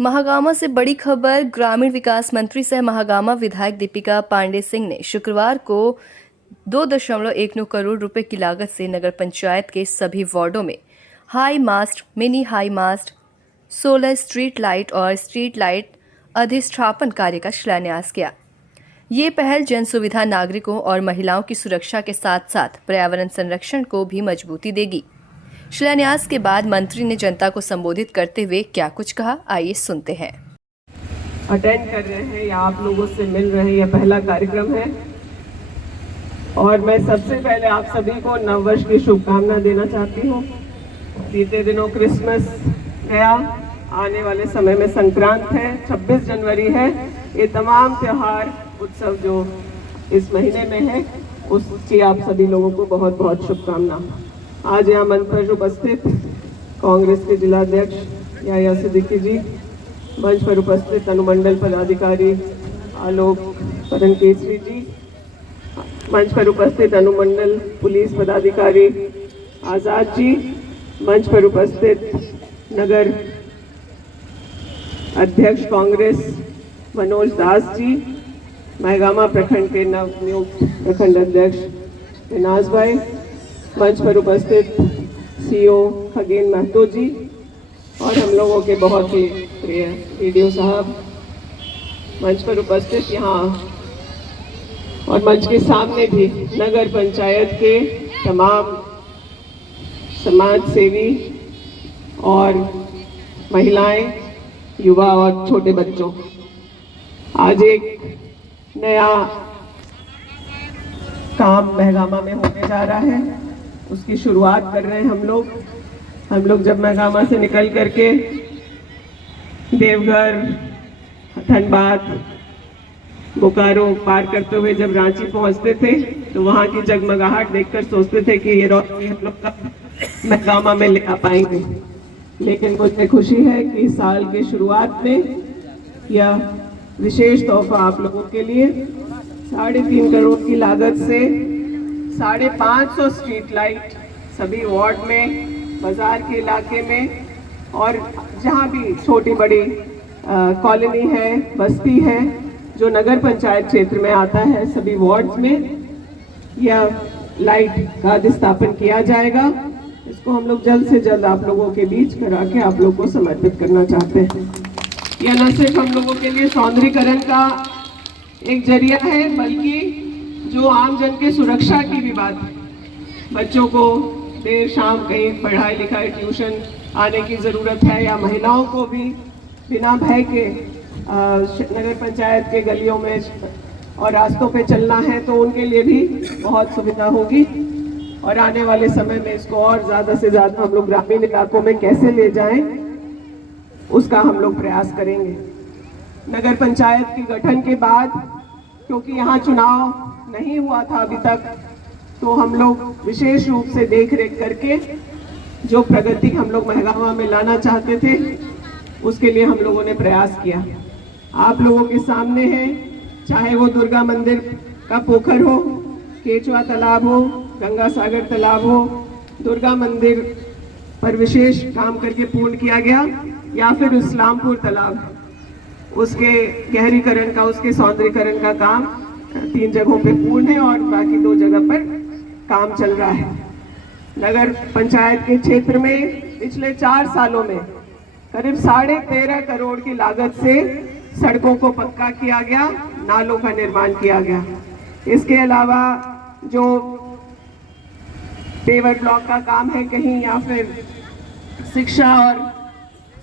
महागामा से बड़ी खबर। ग्रामीण विकास मंत्री सह महागामा विधायक दीपिका पांडे सिंह ने शुक्रवार को 2.19 करोड़ रुपए की लागत से नगर पंचायत के सभी वार्डों में high mast, mini high mast, solar street light और स्ट्रीट लाइट अधिष्ठापन कार्य का शिलान्यास किया। ये पहल जन सुविधा, नागरिकों और महिलाओं की सुरक्षा के साथ साथ पर्यावरण संरक्षण को भी मजबूती देगी। शिलान्यास के बाद मंत्री ने जनता को संबोधित करते हुए क्या कुछ कहा, आइए सुनते हैं। अटेंड कर रहे हैं या आप लोगों से मिल रहे हैं, यह पहला कार्यक्रम है और मैं सबसे पहले आप सभी को नववर्ष की शुभकामना देना चाहती हूँ। बीते दिनों क्रिसमस गया, आने वाले समय में संक्रांत है, 26 जनवरी है। ये तमाम त्योहार उत्सव जो इस महीने में है उसकी आप सभी लोगों को बहुत बहुत शुभकामना। आज यहाँ मंच पर उपस्थित कांग्रेस के जिलाध्यक्ष याया सिद्दीकी जी, मंच पर उपस्थित अनुमंडल पदाधिकारी आलोक परन केसरी जी, मंच पर उपस्थित अनुमंडल पुलिस पदाधिकारी आजाद जी, मंच पर उपस्थित नगर अध्यक्ष कांग्रेस मनोज दास जी, महगामा प्रखंड के नवनियुक्त प्रखंड अध्यक्ष विनाश भाई, मंच पर उपस्थित सीओ खगेन महतो जी और हम लोगों के बहुत ही प्रिय वीडियो साहब, मंच पर उपस्थित यहाँ और मंच के सामने भी नगर पंचायत के तमाम समाज सेवी और महिलाएं, युवा और छोटे बच्चों। आज एक नया काम महगामा में होने जा रहा है, उसकी शुरुआत कर रहे हैं हम लोग जब महगामा से निकल करके देवघर, धनबाद, बोकारो पार करते हुए जब रांची पहुंचते थे तो वहां की जगमगाहट देखकर सोचते थे कि ये रोशनी हम लोग कब महगामा में ले आ पाएंगे। लेकिन मुझे खुशी है कि साल की शुरुआत में यह विशेष तोहफा आप लोगों के लिए 3.5 करोड़ की लागत से 550 स्ट्रीट लाइट सभी वार्ड में, बाजार के इलाके में और जहाँ भी छोटी बड़ी कॉलोनी है, बस्ती है जो नगर पंचायत क्षेत्र में आता है, सभी वार्ड्स में यह लाइट का अधिष्ठापन किया जाएगा। इसको हम लोग जल्द से जल्द आप लोगों के बीच करा के आप लोगों को समर्पित करना चाहते हैं। यह न सिर्फ हम लोगों के लिए सौंदर्यीकरण का एक जरिया है बल्कि जो आम जन के सुरक्षा की भी बात है। बच्चों को देर शाम कहीं पढ़ाई लिखाई ट्यूशन आने की ज़रूरत है या महिलाओं को भी बिना भय के नगर पंचायत के गलियों में और रास्तों पे चलना है तो उनके लिए भी बहुत सुविधा होगी। और आने वाले समय में इसको और ज़्यादा से ज़्यादा हम लोग ग्रामीण इलाकों में कैसे ले जाएं उसका हम लोग प्रयास करेंगे। नगर पंचायत के गठन के बाद क्योंकि यहाँ चुनाव नहीं हुआ था अभी तक, तो हम लोग विशेष रूप से देख रेख करके जो प्रगति हम लोग महगामा में लाना चाहते थे उसके लिए हम लोगों ने प्रयास किया। आप लोगों के सामने है, चाहे वो दुर्गा मंदिर का पोखर हो, केचुआ तालाब हो, गंगा सागर तालाब हो, दुर्गा मंदिर पर विशेष काम करके पूर्ण किया गया, या फिर इस्लामपुर तालाब, उसके गहरीकरण का, उसके सौंदर्यीकरण का काम 3 जगहों पे पूर्ण है और बाकी 2 जगह पर काम चल रहा है। नगर पंचायत के क्षेत्र में पिछले 4 सालों में करीब 13.5 करोड़ की लागत से सड़कों को पक्का किया गया, नालों का निर्माण किया गया। इसके अलावा जो पेवर ब्लॉक का काम है कहीं, या फिर शिक्षा और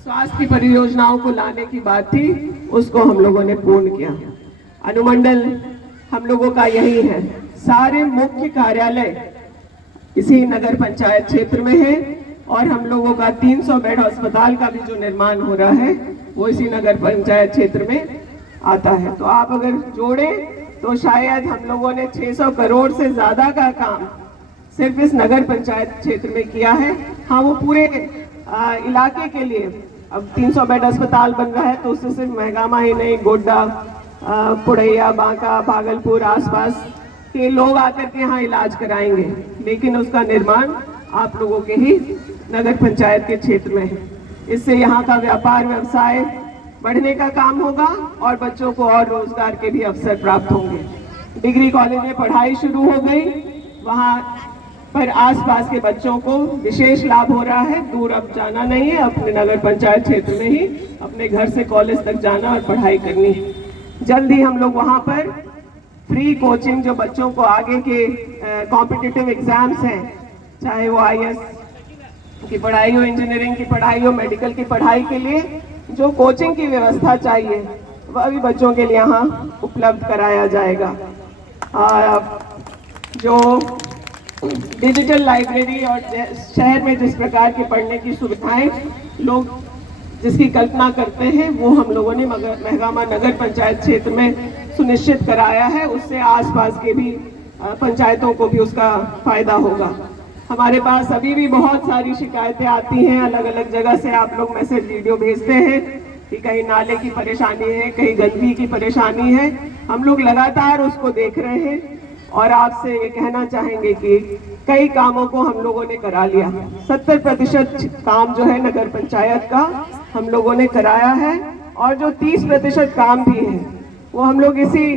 स्वास्थ्य की परियोजनाओं को लाने की बात थी, उसको हम लोगों ने पूर्ण किया। अनुमंडल हम लोगों का यही है, सारे मुख्य कार्यालय इसी नगर पंचायत क्षेत्र में है और हम लोगों का 300 बेड अस्पताल का भी जो निर्माण हो रहा है वो इसी नगर पंचायत क्षेत्र में आता है। तो आप अगर जोड़ें तो शायद हम लोगों ने 600 करोड़ से ज्यादा का काम सिर्फ इस नगर पंचायत क्षेत्र में किया है। हाँ, वो पूरे इलाके के लिए अब 300 बेड अस्पताल बन रहा है तो उससे सिर्फ महगामा ही नहीं, गोड्डा, पुड़ैया, बांका, भागलपुर आसपास के लोग आकर के यहाँ इलाज कराएंगे, लेकिन उसका निर्माण आप लोगों के ही नगर पंचायत के क्षेत्र में है। इससे यहाँ का व्यापार व्यवसाय बढ़ने का काम होगा और बच्चों को और रोजगार के भी अवसर प्राप्त होंगे। डिग्री कॉलेज में पढ़ाई शुरू हो गई, वहाँ पर आसपास के बच्चों को विशेष लाभ हो रहा है। दूर अब जाना नहीं है, अपने नगर पंचायत क्षेत्र में ही अपने घर से कॉलेज तक जाना और पढ़ाई करनी है। जल्द ही हम लोग वहाँ पर फ्री कोचिंग जो बच्चों को आगे के कॉम्पिटिटिव एग्जाम्स हैं, चाहे वो IAS की पढ़ाई हो, इंजीनियरिंग की पढ़ाई हो, मेडिकल की पढ़ाई के लिए जो कोचिंग की व्यवस्था चाहिए वह भी बच्चों के लिए यहाँ उपलब्ध कराया जाएगा। जो डिजिटल लाइब्रेरी और शहर में जिस प्रकार के पढ़ने की सुविधाएं लोग जिसकी कल्पना करते हैं वो हम लोगों ने महगामा नगर पंचायत क्षेत्र में सुनिश्चित कराया है। उससे आसपास के भी पंचायतों को भी उसका फायदा होगा। हमारे पास अभी भी बहुत सारी शिकायतें आती हैं, अलग अलग जगह से आप लोग मैसेज वीडियो भेजते हैं कि कहीं नाले की परेशानी है, कहीं गंदगी की परेशानी है। हम लोग लगातार उसको देख रहे हैं और आपसे ये कहना चाहेंगे कि कई कामों को हम लोगों ने करा लिया। 70% काम जो है नगर पंचायत का हम लोगों ने कराया है और जो 30% काम भी है वो हम लोग इसी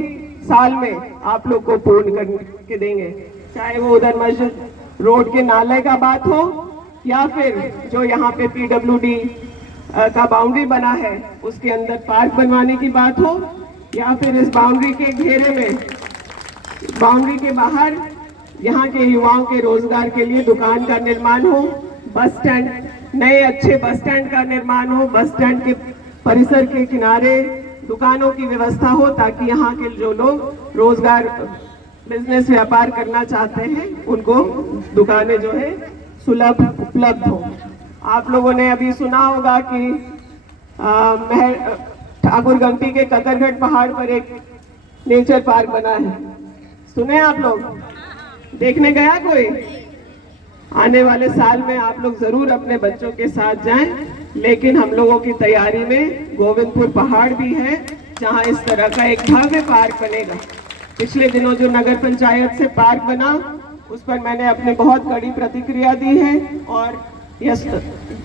साल में आप लोग को पूर्ण करके देंगे। चाहे वो उधर मस्जिद रोड के नाले का बात हो या फिर जो यहाँ पे PWD का बाउंड्री बना है उसके अंदर पार्क बनवाने की बात हो, या फिर इस बाउंड्री के घेरे में बाउंड्री के बाहर यहाँ के युवाओं के रोजगार के लिए दुकान का निर्माण हो, बस स्टैंड, नए अच्छे बस स्टैंड का निर्माण हो, बस स्टैंड के परिसर के किनारे दुकानों की व्यवस्था हो ताकि यहाँ के जो लोग रोजगार बिजनेस व्यापार करना चाहते हैं उनको दुकानें जो है सुलभ उपलब्ध हो। आप लोगों ने अभी सुना होगा कि ठाकुर गंपी के ककरगढ़ पहाड़ पर एक नेचर पार्क बना है। सुने आप लोग? देखने गया कोई? आने वाले साल में आप लोग जरूर अपने बच्चों के साथ जाएं, लेकिन हम लोगों की तैयारी में गोविंदपुर पहाड़ भी है जहां इस तरह का एक भव्य पार्क बनेगा। पिछले दिनों जो नगर पंचायत से पार्क बना उस पर मैंने अपने बहुत कड़ी प्रतिक्रिया दी है और यस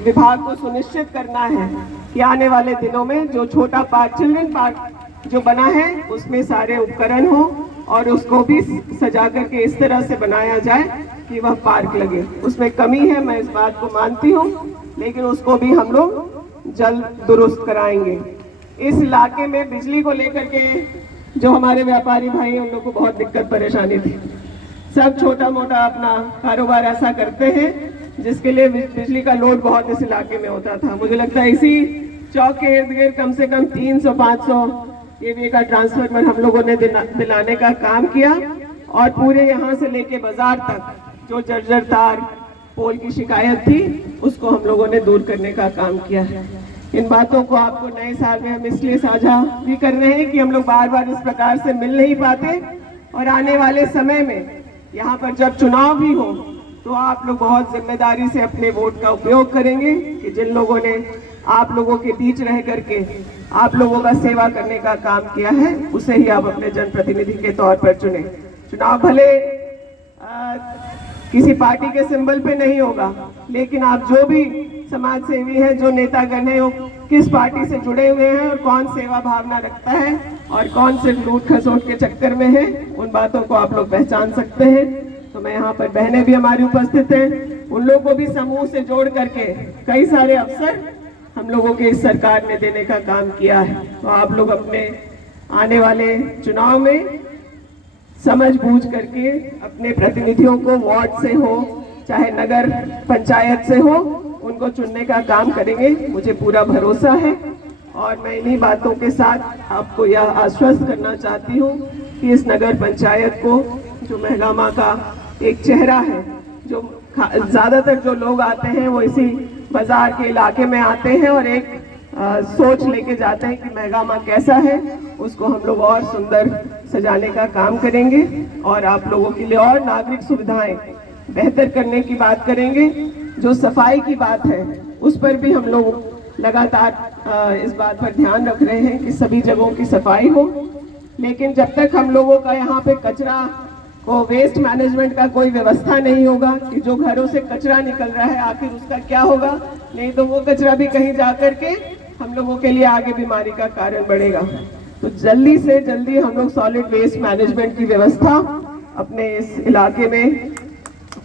विभाग को सुनिश्चित करना है कि आने वाले दिनों में जो छोटा पार्क, चिल्ड्रन पार्क जो बना है उसमें सारे उपकरण हो और उसको भी सजा करके इस तरह से बनाया जाए कि वह पार्क लगे। उसमें कमी है, मैं इस बात को मानती हूँ, लेकिन उसको भी हम लोग जल्द दुरुस्त कराएंगे। इस इलाके में बिजली को लेकर के जो हमारे व्यापारी भाई उन लोग को बहुत दिक्कत परेशानी थी। सब छोटा मोटा अपना कारोबार ऐसा करते हैं जिसके लिए बिजली का लोड बहुत इस इलाके में होता था। मुझे लगता है इसी चौक के इर्द गिर्द कम से कम 300-500 kVA का ट्रांसफार्मर हम लोगों ने दिलाने का काम किया और पूरे यहाँ से लेके बाजार तक जो जर्जर तार पोल की शिकायत थी उसको हम लोगों ने दूर करने का काम किया है। इन बातों को आपको नए साल में हम इसलिए साझा भी कर रहे हैं कि हम लोग बार बार इस प्रकार से मिल नहीं पाते और आने वाले समय में यहाँ पर जब चुनाव भी हो तो आप लोग बहुत जिम्मेदारी से अपने वोट का उपयोग करेंगे कि जिन लोगों ने आप लोगों के बीच रह करके आप लोगों का सेवा करने का काम किया है उसे ही आप अपने जनप्रतिनिधि के तौर पर चुने। चुनाव भले किसी पार्टी के सिंबल पे नहीं होगा, लेकिन आप जो भी समाज सेवी हैं, जो नेतागण हैं, वो किस पार्टी से जुड़े हुए हैं और कौन सेवा भावना रखता है और कौन सिर्फ लूट खसोट के चक्कर में है, उन बातों को आप लोग पहचान सकते हैं। तो मैं यहाँ पर बहनें भी हमारी उपस्थित हैं, उन लोगों को भी समूह से जोड़ करके कई सारे अवसर हम लोगों के इस सरकार ने देने का काम किया है। तो आप लोग अपने आने वाले चुनाव में समझ बूझ करके अपने प्रतिनिधियों को वार्ड से हो चाहे नगर पंचायत से हो उनको चुनने का काम करेंगे, मुझे पूरा भरोसा है। और मैं इन्हीं बातों के साथ आपको यह आश्वस्त करना चाहती हूँ कि इस नगर पंचायत को जो महगामा का एक चेहरा है, जो ज़्यादातर जो लोग आते हैं वो इसी बाजार के इलाके में आते हैं और एक सोच लेके जाते हैं कि महगामा कैसा है, उसको हम लोग और सुंदर सजाने का काम करेंगे और आप लोगों के लिए और नागरिक सुविधाएं बेहतर करने की बात करेंगे। जो सफाई की बात है उस पर भी हम लोग लगातार इस बात पर ध्यान रख रहे हैं कि सभी जगहों की सफाई हो, लेकिन जब तक हम लोगों का यहाँ पे कचरा को वेस्ट मैनेजमेंट का कोई व्यवस्था नहीं होगा कि जो घरों से कचरा निकल रहा है आखिर उसका क्या होगा, नहीं तो वो कचरा भी कहीं जा कर के हम लोगों के लिए आगे बीमारी का कारण बढ़ेगा। तो जल्दी से जल्दी हम लोग सॉलिड वेस्ट मैनेजमेंट की व्यवस्था अपने इस इलाके में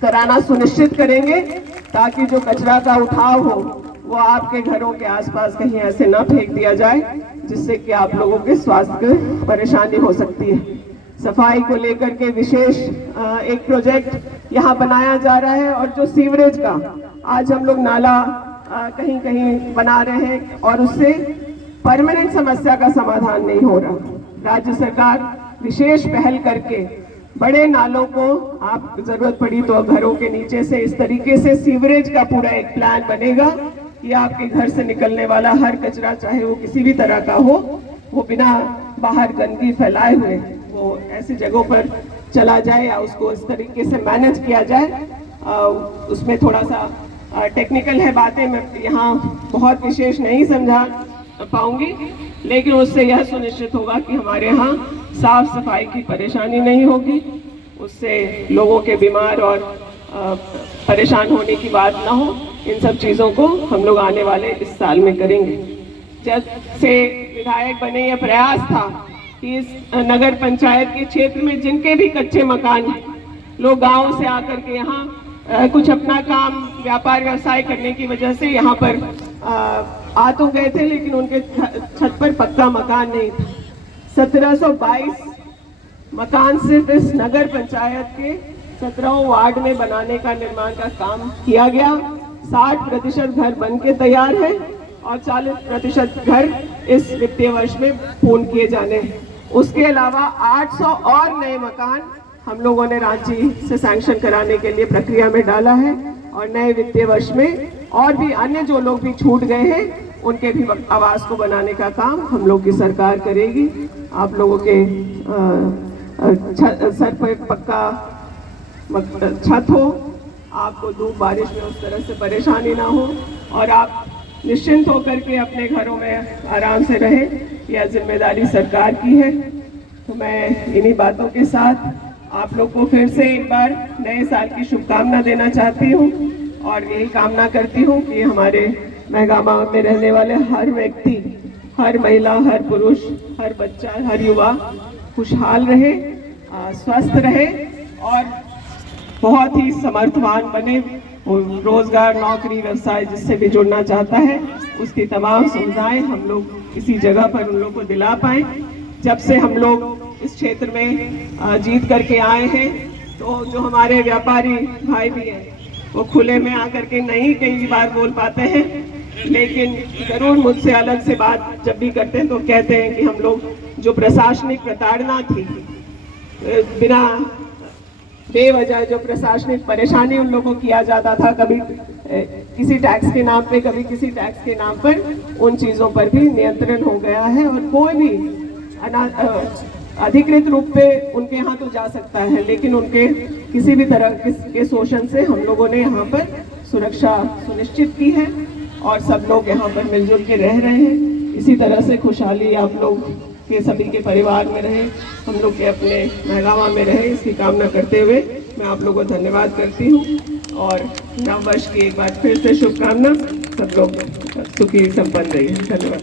कराना सुनिश्चित करेंगे, ताकि जो कचरा का उठाव हो वो आपके घरों के आसपास कहीं ऐसे ना फेंक दिया जाए, जिससे कि आप लोगों के स्वास्थ्य को परेशानी हो सकती है। सफाई को लेकर के विशेष एक प्रोजेक्ट यहाँ बनाया जा रहा है, और जो सीवरेज का आज हम लोग नाला कहीं कहीं बना रहे हैं और उससे परमानेंट समस्या का समाधान नहीं हो रहा। राज्य सरकार विशेष पहल करके बड़े नालों को, आप जरूरत पड़ी तो घरों के नीचे से इस तरीके से सीवरेज का पूरा एक प्लान बनेगा कि आपके घर से निकलने वाला हर कचरा, चाहे वो किसी भी तरह का हो, वो बिना बाहर गंदगी फैलाए हुए वो ऐसी जगहों पर चला जाए या उसको इस तरीके से मैनेज किया जाए। उसमें थोड़ा सा टेक्निकल है बातें, मैं यहाँ बहुत विशेष नहीं समझा पाऊंगी, लेकिन उससे यह सुनिश्चित होगा कि हमारे यहाँ साफ सफाई की परेशानी नहीं होगी, उससे लोगों के बीमार और परेशान होने की बात ना हो। इन सब चीज़ों को हम लोग आने वाले इस साल में करेंगे। जब से विधायक बने यह प्रयास था कि इस नगर पंचायत के क्षेत्र में जिनके भी कच्चे मकान हैं, लोग गाँव से आकर के यहाँ कुछ अपना काम व्यापार व्यवसाय करने की वजह से यहाँ पर आ तो गए थे, लेकिन उनके छत पर पक्का मकान नहीं था। 1722 मकान सिर्फ इस नगर पंचायत के 17वें वार्ड में बनाने का निर्माण का काम किया गया। 60% घर बन के तैयार है और 40% घर इस वित्तीय वर्ष में पूर्ण किए जाने हैं। उसके अलावा 800 और नए मकान हम लोगों ने रांची से सैंक्शन कराने के लिए प्रक्रिया में डाला है, और नए वित्तीय वर्ष में और भी अन्य जो लोग भी छूट गए हैं उनके भी आवास को बनाने का काम हम लोग की सरकार करेगी। आप लोगों के सर पर पक्का छत हो, आपको धूप बारिश में उस तरह से परेशानी ना हो, और आप निश्चिंत होकर के अपने घरों में आराम से रहें। यह जिम्मेदारी सरकार की है। तो मैं इन्हीं बातों के साथ आप लोग को फिर से एक बार नए साल की शुभकामना देना चाहती हूँ, और यही कामना करती हूँ कि हमारे महगामा में रहने वाले हर व्यक्ति, हर महिला, हर पुरुष, हर बच्चा, हर युवा खुशहाल रहे, स्वस्थ रहे और बहुत ही समर्थवान बने। रोजगार, नौकरी, व्यवसाय जिससे भी जुड़ना चाहता है उसकी तमाम सुविधाएं हम लोग इसी जगह पर उन लोग को दिला पाएं। जब से हम लोग इस क्षेत्र में जीत करके आए हैं, तो जो हमारे व्यापारी भाई भी हैं वो खुले में आकर के नहीं कई बार बोल पाते हैं, लेकिन जरूर मुझसे अलग से बात जब भी करते हैं तो कहते हैं कि हम लोग जो प्रशासनिक प्रताड़ना थी, बिना बेवजह जो प्रशासनिक परेशानी उन लोगों को किया जाता था, कभी किसी टैक्स के नाम पे, कभी किसी टैक्स के नाम पर, उन चीज़ों पर भी नियंत्रण हो गया है। और कोई भी अधिकृत रूप पे उनके यहाँ तो जा सकता है, लेकिन उनके किसी भी तरह के शोषण से हम लोगों ने यहाँ पर सुरक्षा सुनिश्चित की है और सब लोग यहाँ पर मिलजुल के रह रहे हैं। इसी तरह से खुशहाली आप लोग के सभी के परिवार में रहे, हम लोग के अपने महगामा में रहे, इसकी कामना करते हुए मैं आप लोगों को धन्यवाद करती हूँ। और नव वर्ष की एक बार फिर से शुभकामना। सब लोग सुखी संपन्न रहिए। धन्यवाद।